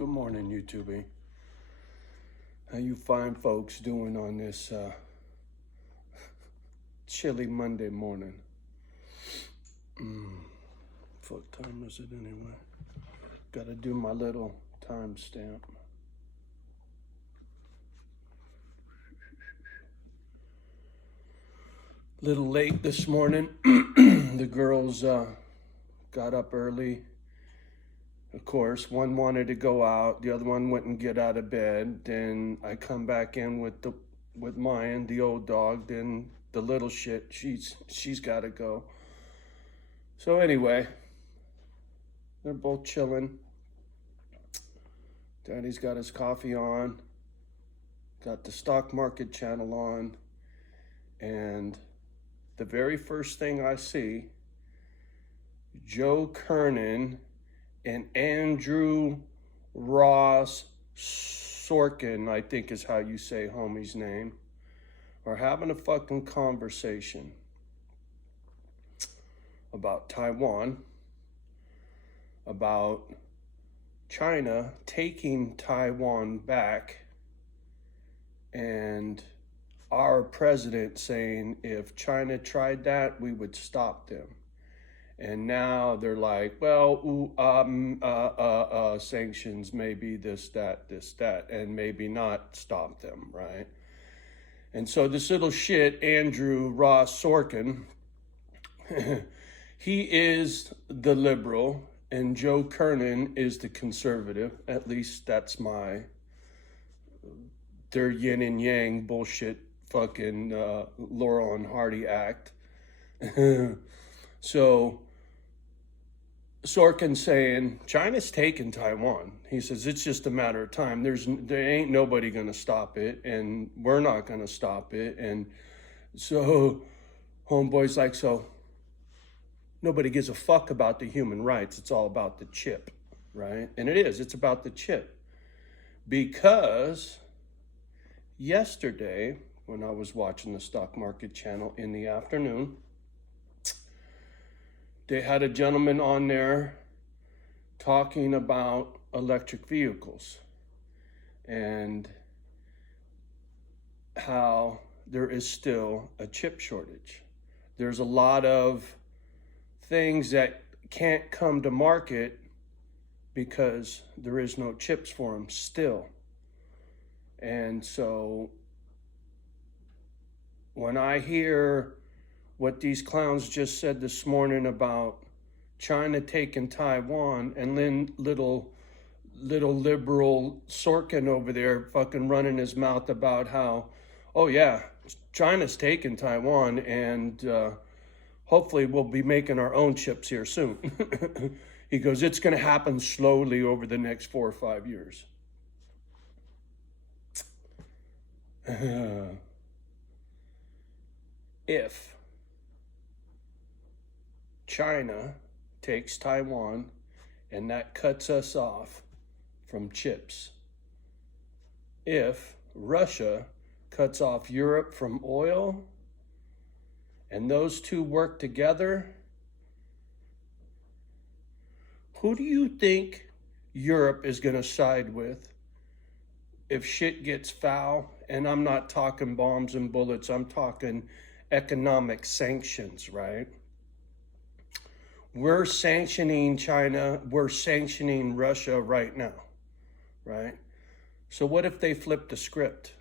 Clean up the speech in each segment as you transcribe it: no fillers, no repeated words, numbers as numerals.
Good morning, YouTube. How you fine folks doing on this chilly Monday morning? What time is it anyway? Gotta do my little timestamp. Little late this morning. The girls got up early. Of course, one wanted to go out, the other one wouldn't get out of bed. Then I come back in with Mayan, the old dog. Then the little shit, she's got to go. So anyway, they're both chilling. Daddy's got his coffee on, got the stock market channel on, and the very first thing I see, Joe Kernan and Andrew Ross Sorkin, I think is how you say homie's name, are having a fucking conversation about Taiwan, about China taking Taiwan back, and our president saying if China tried that, we would stop them. And now they're like, well, sanctions, maybe this, that, and maybe not stop them, right? And so this little shit, Andrew Ross Sorkin, he is the liberal, and Joe Kernan is the conservative. At least that's their yin and yang bullshit fucking Laurel and Hardy act. So Sorkin saying China's taking Taiwan. He says it's just a matter of time. There ain't nobody gonna stop it, and we're not gonna stop it. And so homeboy's like, so nobody gives a fuck about the human rights. It's all about the chip, right? And it is. It's about the chip. Because yesterday, when I was watching the stock market channel in the afternoon, they had a gentleman on there talking about electric vehicles and how there is still a chip shortage. There's a lot of things that can't come to market because there is no chips for them still. And so when I hear what these clowns just said this morning about China taking Taiwan, and then little liberal Sorkin over there fucking running his mouth about how, oh yeah, China's taking Taiwan, and hopefully we'll be making our own chips here soon. He goes, it's going to happen slowly over the next 4 or 5 years. If China takes Taiwan and that cuts us off from chips, if Russia cuts off Europe from oil, and those two work together, who do you think Europe is going to side with if shit gets foul? And I'm not talking bombs and bullets, I'm talking economic sanctions, right? We're sanctioning China, we're sanctioning Russia right now, right? So what if they flip the script?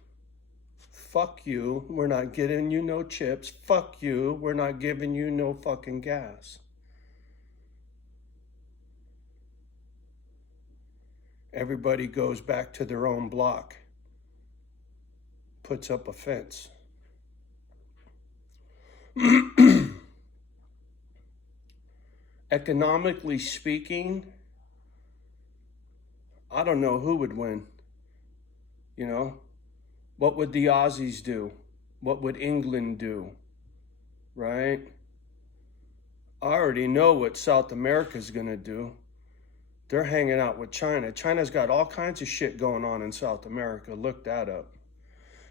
Fuck you, we're not getting you no chips. Fuck you, we're not giving you no fucking gas. Everybody goes back to their own block, puts up a fence. Economically speaking, I don't know who would win. You know, what would the Aussies do? What would England do? Right? I already know what South America's gonna do. They're hanging out with China. China's got all kinds of shit going on in South America. Look that up.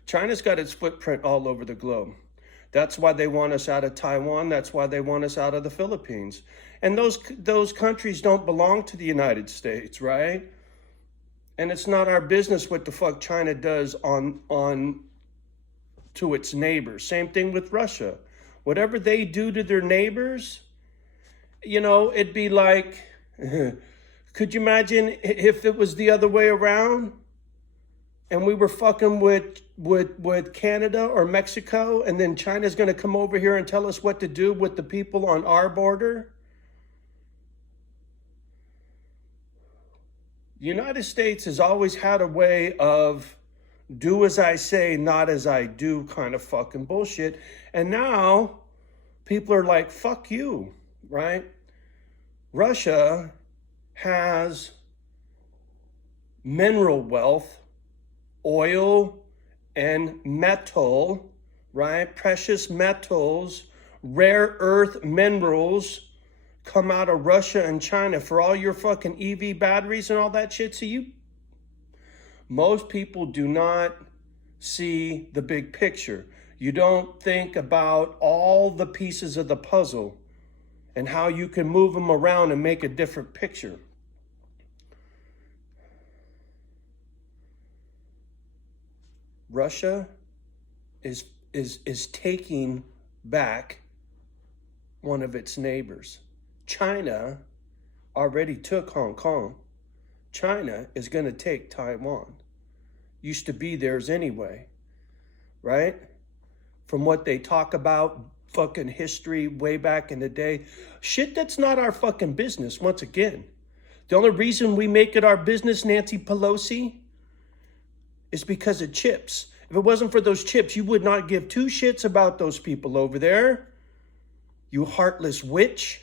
China's got its footprint all over the globe. That's why they want us out of Taiwan. That's why they want us out of the Philippines. And those countries don't belong to the United States, right? And it's not our business what the fuck China does on to its neighbors. Same thing with Russia. Whatever they do to their neighbors, you know, it'd be like, could you imagine if it was the other way around and we were fucking with Canada or Mexico, and then China's going to come over here and tell us what to do with the people on our border? The United States has always had a way of do as I say, not as I do kind of fucking bullshit. And now people are like, fuck you, right? Russia has mineral wealth, oil and metal, right? Precious metals, rare earth minerals come out of Russia and China for all your fucking EV batteries and all that shit. So most people do not see the big picture. You don't think about all the pieces of the puzzle and how you can move them around and make a different picture. Russia is taking back one of its neighbors. China already took Hong Kong. China is going to take Taiwan. Used to be theirs anyway, right? From what they talk about, fucking history way back in the day. Shit that's not our fucking business, once again. The only reason we make it our business, Nancy Pelosi, is because of chips. If it wasn't for those chips, you would not give two shits about those people over there. You heartless witch.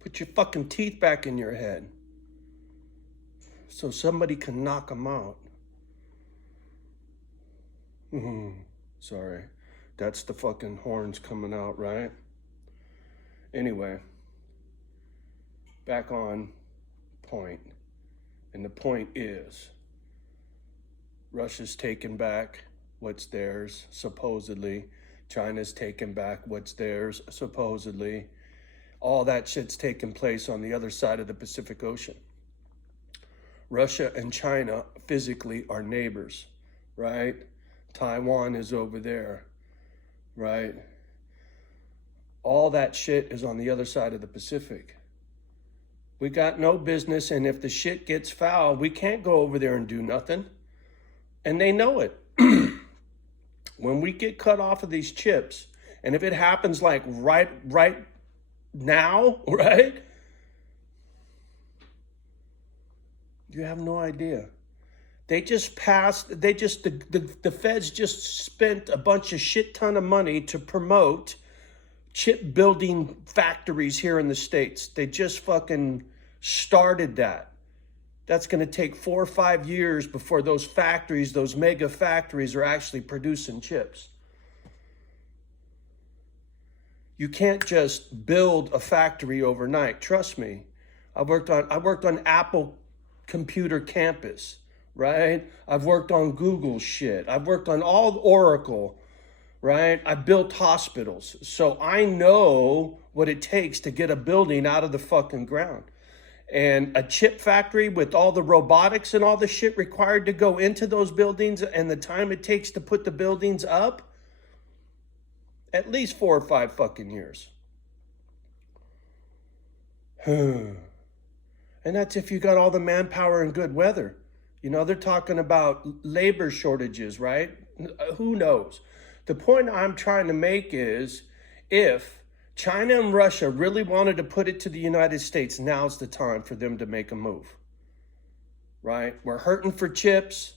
Put your fucking teeth back in your head so somebody can knock them out. Sorry. That's the fucking horns coming out, right? Anyway, back on point. And the point is, Russia's taken back what's theirs, supposedly. China's taken back what's theirs, supposedly. All that shit's taking place on the other side of the Pacific Ocean. Russia and China physically are neighbors, right? Taiwan is over there, right? All that shit is on the other side of the Pacific. We got no business, and if the shit gets foul, we can't go over there and do nothing. And they know it. When we get cut off of these chips, and if it happens like right now, right? You have no idea. The feds just spent a bunch of shit ton of money to promote chip building factories here in the States. They just fucking started that. That's going to take 4 or 5 years before those factories, those mega factories, are actually producing chips. You can't just build a factory overnight. Trust me. I worked on Apple Computer Campus, right? I've worked on Google shit. I've worked on all Oracle, right? I built hospitals. So I know what it takes to get a building out of the fucking ground. And a chip factory with all the robotics and all the shit required to go into those buildings and the time it takes to put the buildings up, at least 4 or 5 fucking years. And that's if you got all the manpower and good weather. You know, they're talking about labor shortages, right? Who knows? The point I'm trying to make is, if China and Russia really wanted to put it to the United States, now's the time for them to make a move, right? We're hurting for chips.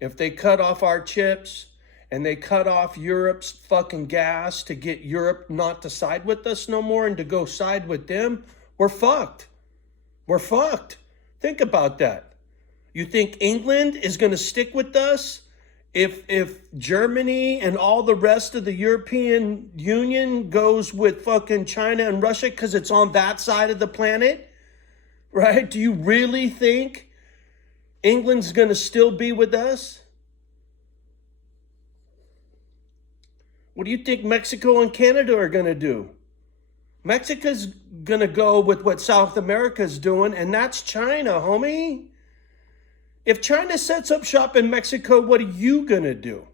If they cut off our chips and they cut off Europe's fucking gas to get Europe not to side with us no more and to go side with them, we're fucked. We're fucked. Think about that. You think England is going to stick with us if Germany and all the rest of the European Union goes with fucking China and Russia because it's on that side of the planet, right? Do you really think England's going to still be with us? What do you think Mexico and Canada are going to do? Mexico's going to go with what South America's doing, and that's China, homie. If China sets up shop in Mexico, what are you going to do?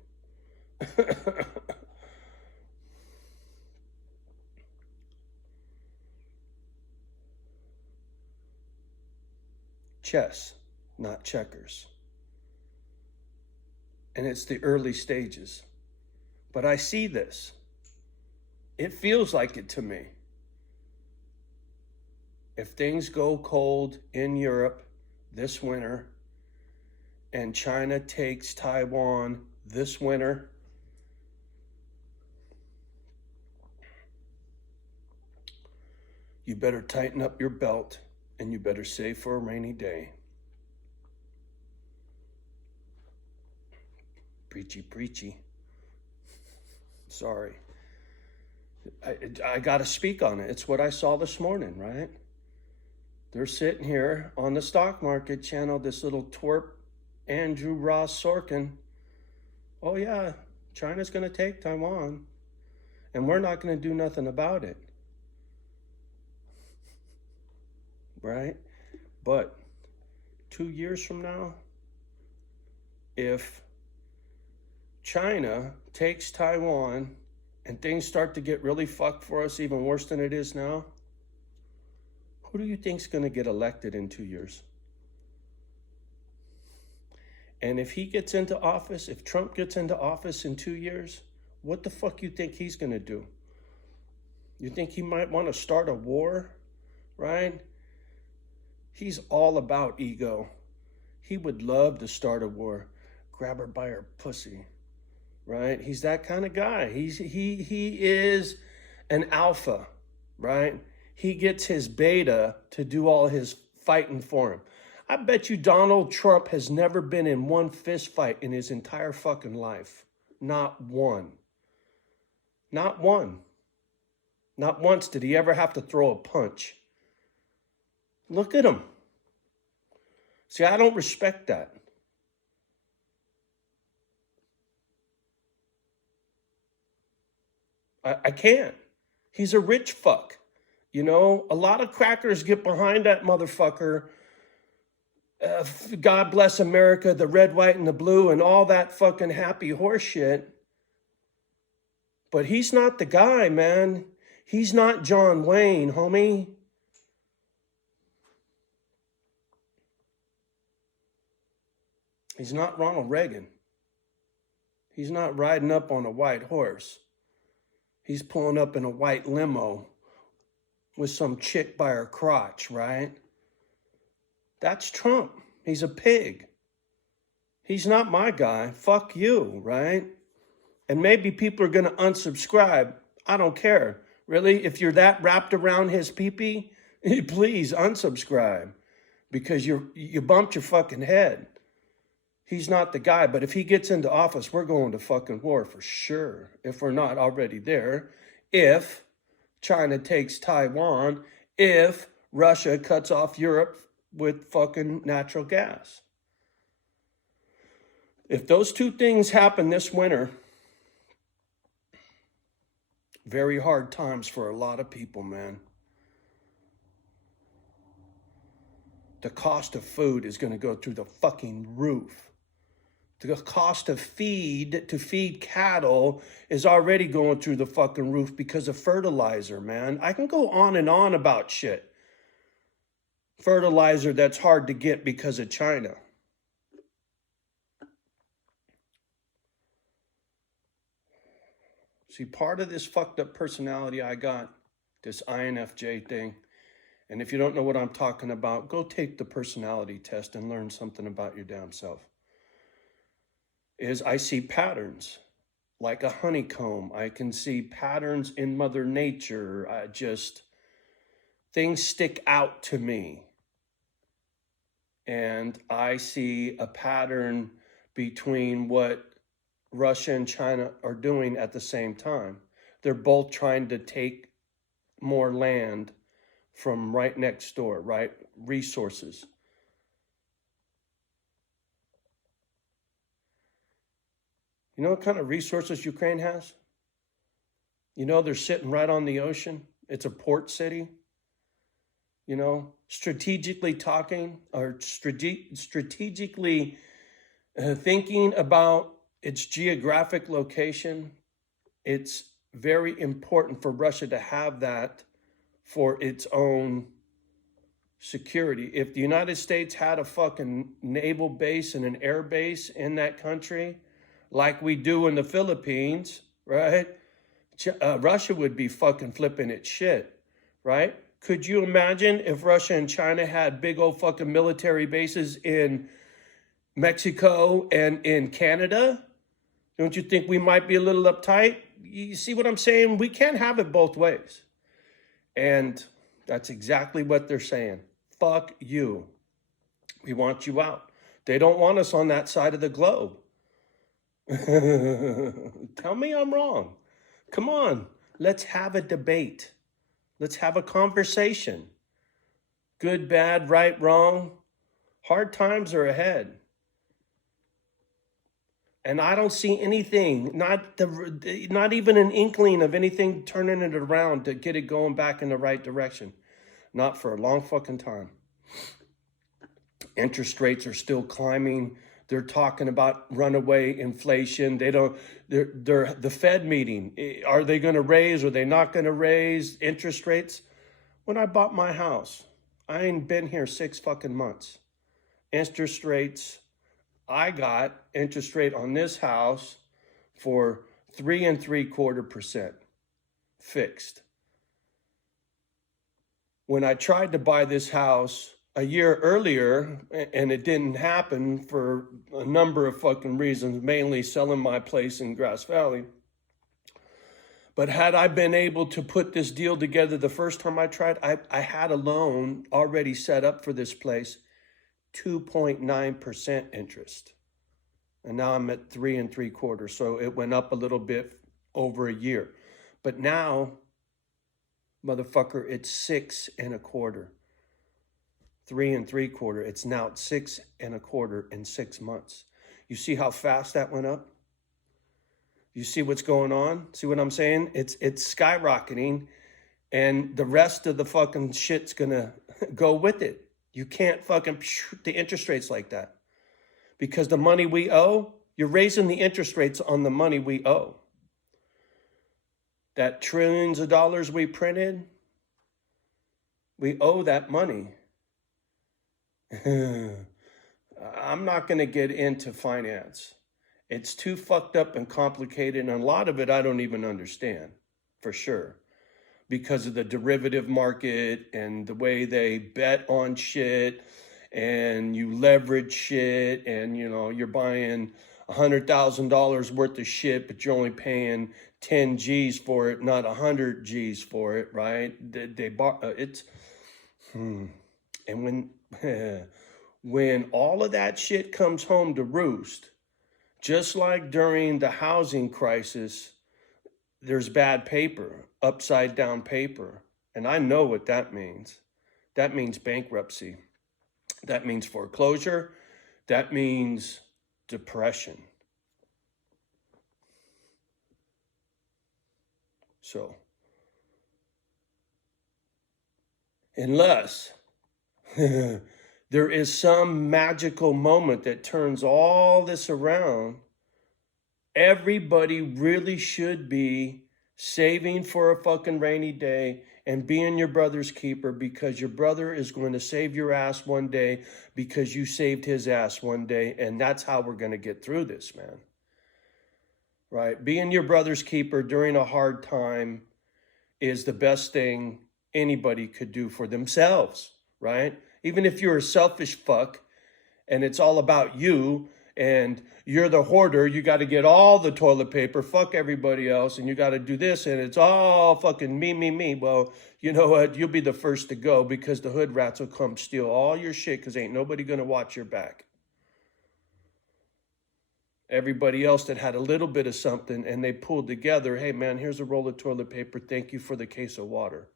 Chess, not checkers. And it's the early stages. But I see this. It feels like it to me. If things go cold in Europe this winter and China takes Taiwan this winter, you better tighten up your belt and you better save for a rainy day. Preachy, preachy. Sorry. I got to speak on it. It's what I saw this morning, right? They're sitting here on the stock market channel, this little twerp, Andrew Ross Sorkin. Oh, yeah, China's going to take Taiwan, and we're not going to do nothing about it. Right? But 2 years from now, if China takes Taiwan and things start to get really fucked for us, even worse than it is now, who do you think's going to get elected in 2 years? And if he gets into office, if Trump gets into office in 2 years, what the fuck you think he's going to do? You think he might want to start a war, right? He's all about ego. He would love to start a war. Grab her by her pussy, right? He's that kind of guy. He is an alpha, right? He gets his beta to do all his fighting for him. I bet you Donald Trump has never been in one fist fight in his entire fucking life. Not one. Not one. Not once did he ever have to throw a punch. Look at him. See, I don't respect that. I can't. He's a rich fuck. You know, a lot of crackers get behind that motherfucker. God bless America, the red, white, and the blue, and all that fucking happy horse shit. But he's not the guy, man. He's not John Wayne, homie. He's not Ronald Reagan. He's not riding up on a white horse. He's pulling up in a white limo with some chick by her crotch, right? That's Trump. He's a pig. He's not my guy. Fuck you, right? And maybe people are going to unsubscribe. I don't care. Really, if you're that wrapped around his pee-pee, please unsubscribe because you bumped your fucking head. He's not the guy, but if he gets into office, we're going to fucking war for sure. If we're not already there. If China takes Taiwan, if Russia cuts off Europe with fucking natural gas. If those two things happen this winter, very hard times for a lot of people, man. The cost of food is going to go through the fucking roof. The cost of feed to feed cattle is already going through the fucking roof because of fertilizer, man. I can go on and on about shit. Fertilizer that's hard to get because of China. See, part of this fucked up personality I got, this INFJ thing, and if you don't know what I'm talking about, go take the personality test and learn something about your damn self. Is I see patterns like a honeycomb. I can see patterns in Mother Nature. Things stick out to me. And I see a pattern between what Russia and China are doing at the same time. They're both trying to take more land from right next door, right? Resources. You know what kind of resources Ukraine has? You know, they're sitting right on the ocean. It's a port city, you know, strategically talking or strategically thinking about its geographic location. It's very important for Russia to have that for its own security. If the United States had a fucking naval base and an air base in that country, like we do in the Philippines, right? Russia would be fucking flipping its shit, right? Could you imagine if Russia and China had big old fucking military bases in Mexico and in Canada? Don't you think we might be a little uptight? You see what I'm saying? We can't have it both ways. And that's exactly what they're saying. Fuck you. We want you out. They don't want us on that side of the globe. Tell me I'm wrong. Come on, let's have a debate. Let's have a conversation. Good, bad, right, wrong. Hard times are ahead. And I don't see anything, not even an inkling of anything turning it around to get it going back in the right direction. Not for a long fucking time. Interest rates are still climbing. They're talking about runaway inflation. They're the Fed meeting. Are they going to raise? Are they not going to raise interest rates? When I bought my house, I ain't been here 6 fucking months. Interest rates, I got interest rate on this house for 3.75% fixed. When I tried to buy this house a year earlier, and it didn't happen for a number of fucking reasons, mainly selling my place in Grass Valley. But had I been able to put this deal together the first time I tried, I had a loan already set up for this place, 2.9% interest. And now I'm at 3.75%. So it went up a little bit over a year. But now, motherfucker, it's 6.25%. 3.75%. It's now at 6.25% in 6 months. You see how fast that went up? You see what's going on? See what I'm saying? It's skyrocketing, and the rest of the fucking shit's gonna go with it. You can't fucking the interest rates like that. Because the money we owe, you're raising the interest rates on the money we owe. That trillions of dollars we printed, we owe that money. I'm not going to get into finance. It's too fucked up and complicated, and a lot of it I don't even understand, for sure. Because of the derivative market and the way they bet on shit, and you leverage shit, and you know, you're buying $100,000 worth of shit, but you're only paying 10 G's for it, not 100 G's for it, right? They bought it's and when all of that shit comes home to roost, just like during the housing crisis, there's bad paper, upside down paper. And I know what that means. That means bankruptcy. That means foreclosure. That means depression. So, unless there is some magical moment that turns all this around, everybody really should be saving for a fucking rainy day and being your brother's keeper, because your brother is going to save your ass one day because you saved his ass one day. And that's how we're going to get through this, man. Right? Being your brother's keeper during a hard time is the best thing anybody could do for themselves, right? Even if you're a selfish fuck and it's all about you and you're the hoarder, you got to get all the toilet paper, fuck everybody else, and you got to do this, and it's all fucking me. Well, you know what? You'll be the first to go, because the hood rats will come steal all your shit, because ain't nobody going to watch your back. Everybody else that had a little bit of something and they pulled together, hey man, here's a roll of toilet paper, thank you for the case of water.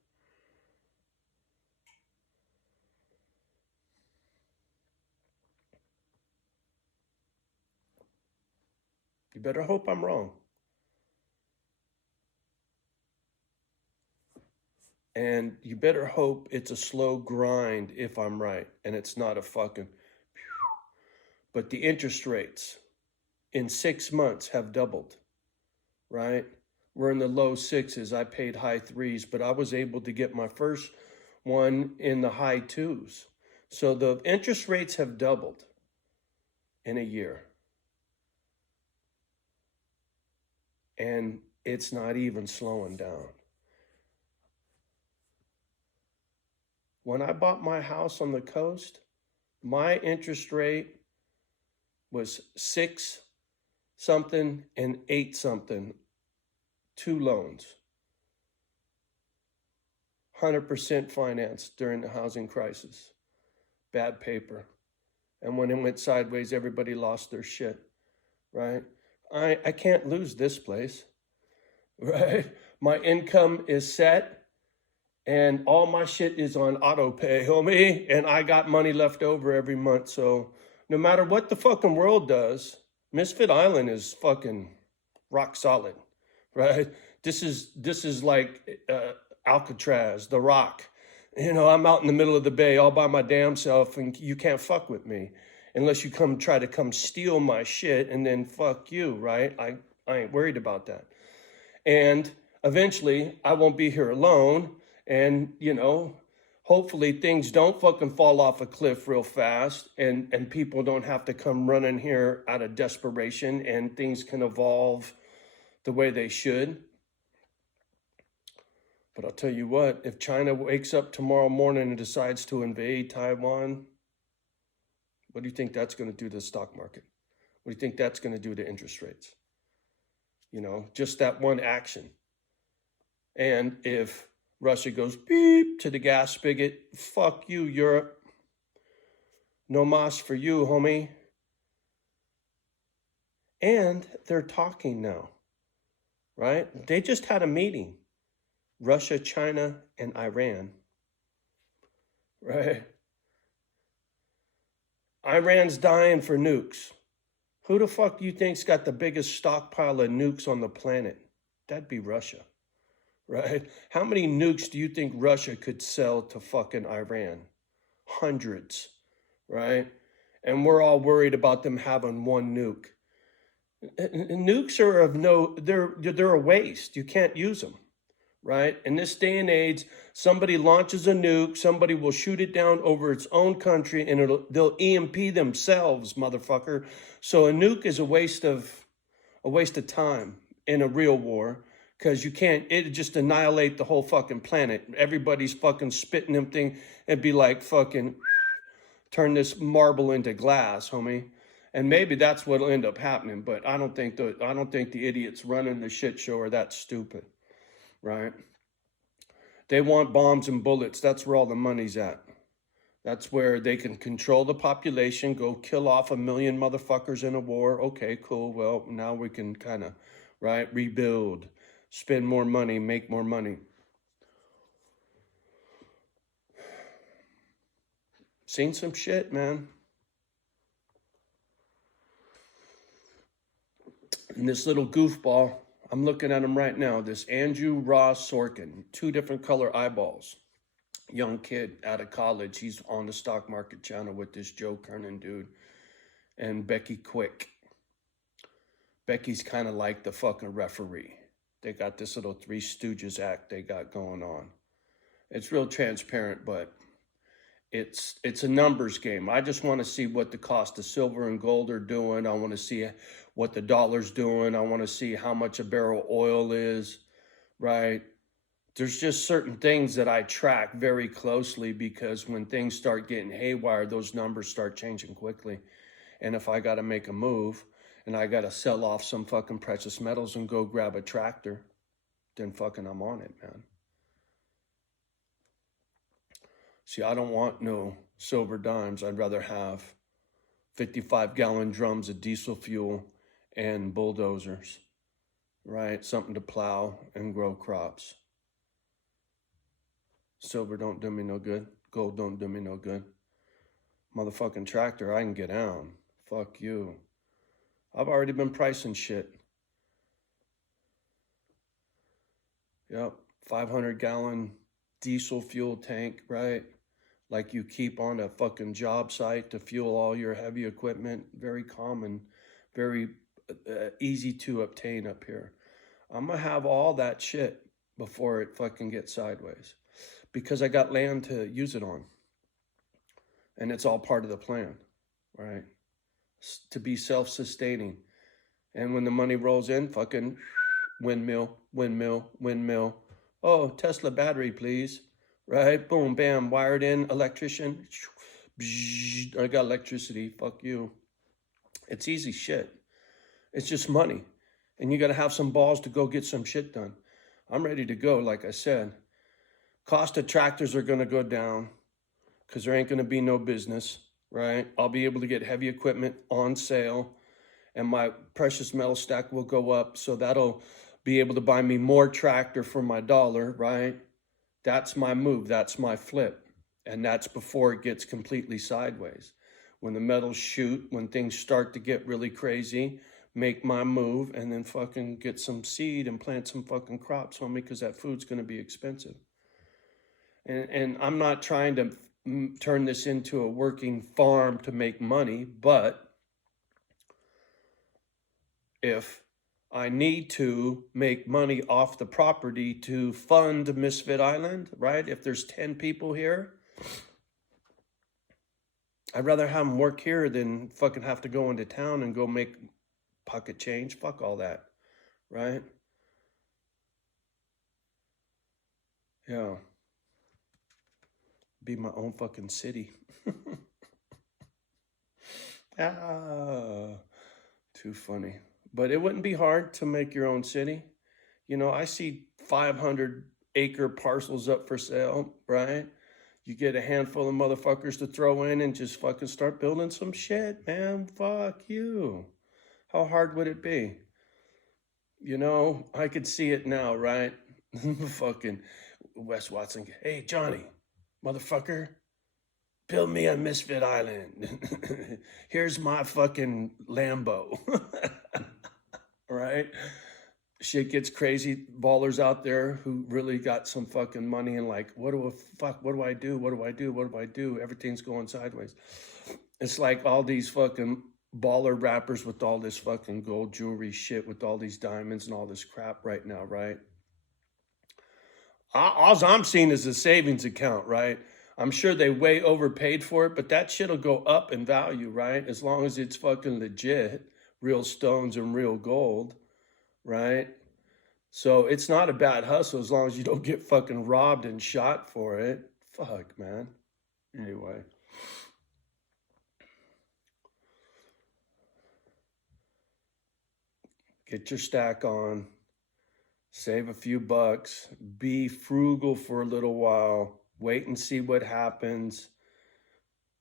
You better hope I'm wrong. And you better hope it's a slow grind if I'm right and it's not a fucking. But the interest rates in 6 months have doubled, right? We're in the low sixes. I paid high threes, but I was able to get my first one in the high twos. So the interest rates have doubled in a year. And it's not even slowing down. When I bought my house on the coast, my interest rate was 6 something and 8 something, 2 loans. 100% financed during the housing crisis. Bad paper. And when it went sideways, everybody lost their shit, right? I can't lose this place, right? My income is set and all my shit is on auto pay, homie. And I got money left over every month. So no matter what the fucking world does, Misfit Island is fucking rock solid, right? This is like Alcatraz, The Rock. You know, I'm out in the middle of the bay all by my damn self, and you can't fuck with me unless you try to come steal my shit, and then fuck you, right? I ain't worried about that. And eventually, I won't be here alone, and you know, hopefully things don't fucking fall off a cliff real fast, and people don't have to come running here out of desperation, and things can evolve the way they should. But I'll tell you what, if China wakes up tomorrow morning and decides to invade Taiwan, what do you think that's going to do to the stock market? What do you think that's going to do to interest rates? You know, just that one action. And if Russia goes beep to the gas spigot, fuck you, Europe. No mas for you, homie. And they're talking now, right? They just had a meeting. Russia, China, and Iran, right? Iran's dying for nukes. Who the fuck do you think's got the biggest stockpile of nukes on the planet? That'd be Russia, right? How many nukes do you think Russia could sell to fucking Iran? Hundreds, right? And we're all worried about them having one nuke. Nukes are they're a waste. You can't use them. Right? In this day and age, somebody launches a nuke, somebody will shoot it down over its own country, and they'll EMP themselves, motherfucker. So a nuke is a waste of time in a real war, because it just annihilate the whole fucking planet. Everybody's fucking spitting them thing. It'd be like fucking turn this marble into glass, homie. And maybe that's what'll end up happening, but I don't think the idiots running the shit show are that stupid. Right? They want bombs and bullets. That's where all the money's at. That's where they can control the population, go kill off 1 million motherfuckers in a war. Okay, cool. Well, now we can kind of, right, rebuild, spend more money, make more money. Seen some shit, man. And this little goofball, I'm looking at him right now, this Andrew Ross Sorkin, 2 different color eyeballs. Young kid out of college. He's on the stock market channel with this Joe Kernan dude and Becky Quick. Becky's kind of like the fucking referee. They got this little Three Stooges act they got going on. It's real transparent, but it's a numbers game. I just want to see what the cost of silver and gold are doing. I want to see what the dollar's doing. I want to see how much a barrel of oil is, right? There's just certain things that I track very closely, because when things start getting haywire, those numbers start changing quickly. And if I got to make a move and I got to sell off some fucking precious metals and go grab a tractor, then fucking I'm on it, man. See, I don't want no silver dimes. I'd rather have 55-gallon drums of diesel fuel and bulldozers, right? Something to plow and grow crops. Silver don't do me no good. Gold don't do me no good. Motherfucking tractor, I can get down. Fuck you. I've already been pricing shit. Yep, 500-gallon diesel fuel tank, right? Like you keep on a fucking job site to fuel all your heavy equipment. Very common, very easy to obtain up here. I'm gonna have all that shit before it fucking gets sideways, because I got land to use it on. And it's all part of the plan, right? To be self-sustaining. And when the money rolls in, fucking windmill, windmill, windmill. Oh, Tesla battery, please. Right? Boom, bam, wired in, electrician. I got electricity. Fuck you. It's easy shit. It's just money. And you got to have some balls to go get some shit done. I'm ready to go, like I said. Cost of tractors are going to go down because there ain't going to be no business, right? I'll be able to get heavy equipment on sale, and my precious metal stack will go up. So that'll be able to buy me more tractor for my dollar, right? That's my move. That's my flip. And that's before it gets completely sideways. When the metals shoot, when things start to get really crazy, make my move and then fucking get some seed and plant some fucking crops, homie, because that food's going to be expensive. And I'm not trying to turn this into a working farm to make money, but if I need to make money off the property to fund Misfit Island, right? If there's 10 people here, I'd rather have them work here than fucking have to go into town and go make pocket change. Fuck all that, right? Yeah. Be my own fucking city. Too funny. But it wouldn't be hard to make your own city. You know, I see 500-acre parcels up for sale, right? You get a handful of motherfuckers to throw in and just fucking start building some shit, man. Fuck you. How hard would it be? You know, I could see it now, right? Fucking Wes Watson. Hey, Johnny, motherfucker, build me a Misfit Island. Here's my fucking Lambo. Right? Shit gets crazy. Ballers out there who really got some fucking money and like, what do I do? What do I do? What do I do? Everything's going sideways. It's like all these fucking baller rappers with all this fucking gold jewelry shit, with all these diamonds and all this crap right now, right? All I'm seeing is a savings account, right? I'm sure they way overpaid for it, but that shit'll go up in value, right? As long as it's fucking legit, real stones and real gold, right? So it's not a bad hustle as long as you don't get fucking robbed and shot for it. Fuck, man. Anyway. Get your stack on. Save a few bucks. Be frugal for a little while. Wait and see what happens,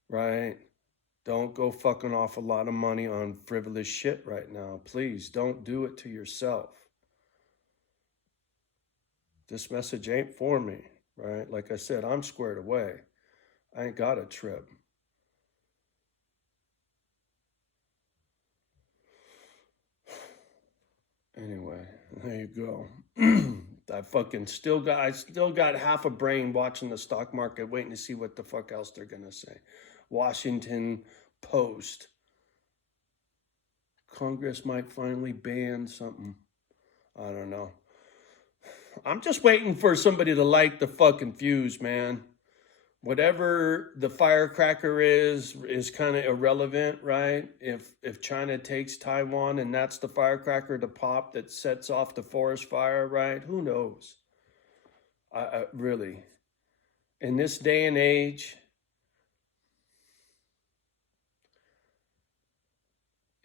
right? Don't go fucking off a lot of money on frivolous shit right now. Please don't do it to yourself. This message ain't for me, right? Like I said, I'm squared away. I ain't got a trip. Anyway, there you go. I still got half a brain watching the stock market, waiting to see what the fuck else they're gonna say. Washington Post. Congress might finally ban something. I don't know. I'm just waiting for somebody to light the fucking fuse, man. Whatever the firecracker is kind of irrelevant, right? If China takes Taiwan and that's the firecracker to pop that sets off the forest fire, right? Who knows? I really, in this day and age,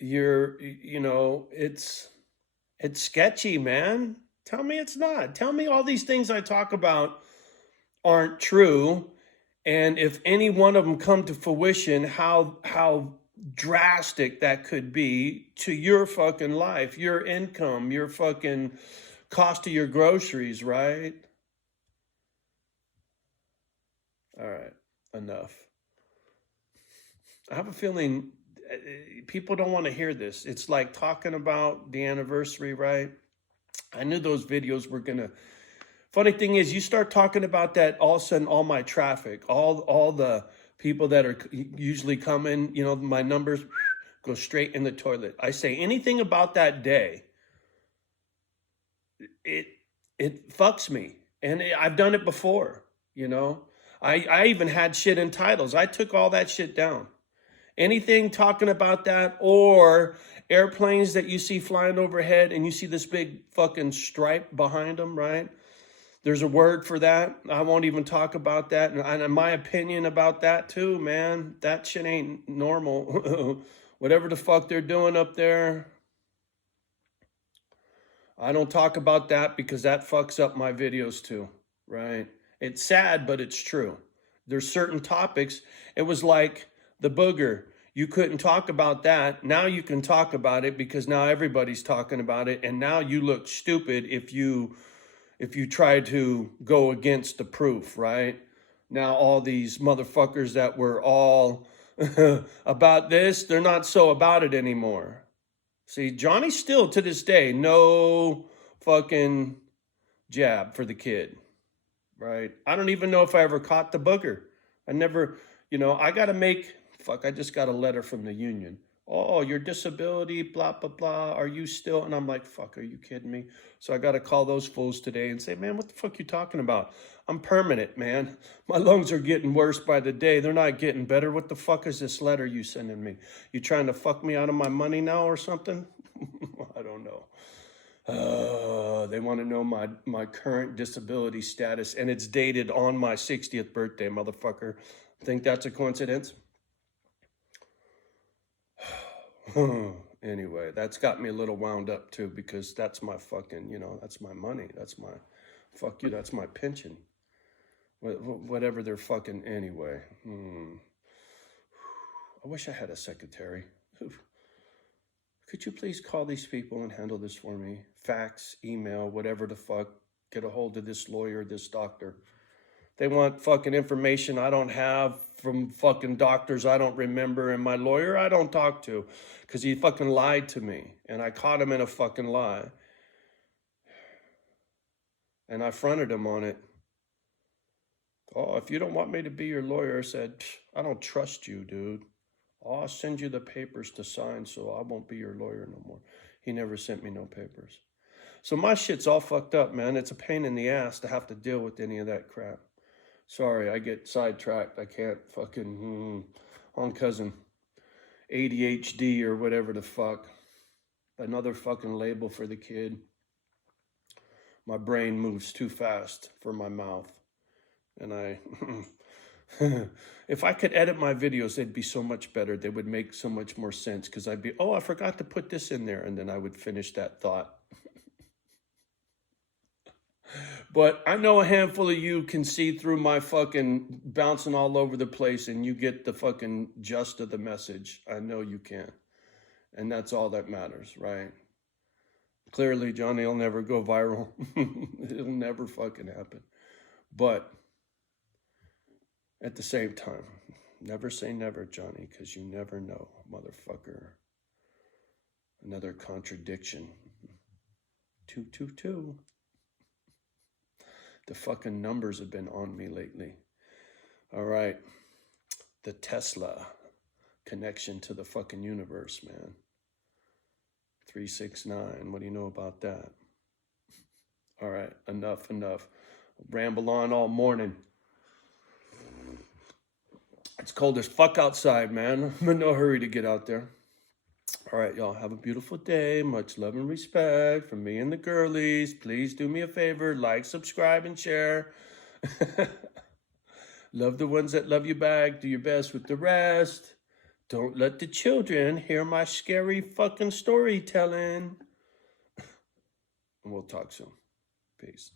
it's sketchy, man. Tell me it's not. Tell me all these things I talk about aren't true. And if any one of them come to fruition, how drastic that could be to your fucking life, your income, your fucking cost of your groceries, right? All right, enough. I have a feeling people don't want to hear this. It's like talking about the anniversary, right? I knew those videos were going to Funny thing is, you start talking about that, all of a sudden, all my traffic, all the people that are usually coming, you know, my numbers go straight in the toilet. I say anything about that day, it it fucks me, and I've done it before. You know, I even had shit in titles. I took all that shit down. Anything talking about that, or airplanes that you see flying overhead and you see this big fucking stripe behind them, right? There's a word for that. I won't even talk about that. And my opinion about that too, man, that shit ain't normal. Whatever the fuck they're doing up there, I don't talk about that because that fucks up my videos too, right? It's sad, but it's true. There's certain topics. It was like the booger. You couldn't talk about that. Now you can talk about it because now everybody's talking about it. And now you look stupid if you try to go against the proof, right? Now all these motherfuckers that were all about this, they're not so about it anymore. See, Johnny still to this day, no fucking jab for the kid, right? I don't even know if I ever caught the booger. I never, you know, I got to make, fuck, I just got a letter from the union. Oh, your disability, blah, blah, blah. Are you still? And I'm like, fuck, are you kidding me? So I got to call those fools today and say, man, what the fuck you talking about? I'm permanent, man. My lungs are getting worse by the day. They're not getting better. What the fuck is this letter you sending me? You trying to fuck me out of my money now or something? I don't know. They want to know my current disability status, and it's dated on my 60th birthday, motherfucker. Think that's a coincidence? Anyway, that's got me a little wound up too, because that's my fucking, you know, that's my money. That's my, fuck you, that's my pension. Whatever they're fucking, anyway. I wish I had a secretary. Could you please call these people and handle this for me? Fax, email, whatever the fuck. Get a hold of this lawyer, this doctor. They want fucking information I don't have from fucking doctors I don't remember, and my lawyer I don't talk to because he fucking lied to me and I caught him in a fucking lie. And I fronted him on it. Oh, if you don't want me to be your lawyer, I said, I don't trust you, dude. Oh, I'll send you the papers to sign so I won't be your lawyer no more. He never sent me no papers. So my shit's all fucked up, man. It's a pain in the ass to have to deal with any of that crap. Sorry, I get sidetracked. I can't fucking, on cousin. ADHD or whatever the fuck. Another fucking label for the kid. My brain moves too fast for my mouth. And if I could edit my videos, they'd be so much better. They would make so much more sense because I'd be, oh, I forgot to put this in there. And then I would finish that thought. But I know a handful of you can see through my fucking bouncing all over the place and you get the fucking gist of the message. I know you can. And that's all that matters, right? Clearly, Johnny will never go viral. It'll never fucking happen. But at the same time, never say never, Johnny, because you never know, motherfucker. Another contradiction. 222. The fucking numbers have been on me lately. All right. The Tesla connection to the fucking universe, man. 369. What do you know about that? All right. Enough. Ramble on all morning. It's cold as fuck outside, man. I'm in no hurry to get out there. All right, y'all, have a beautiful day. Much love and respect from me and the girlies. Please do me a favor, like, subscribe, and share. Love the ones that love you back. Do your best with the rest. Don't let the children hear my scary fucking storytelling. And we'll talk soon. Peace.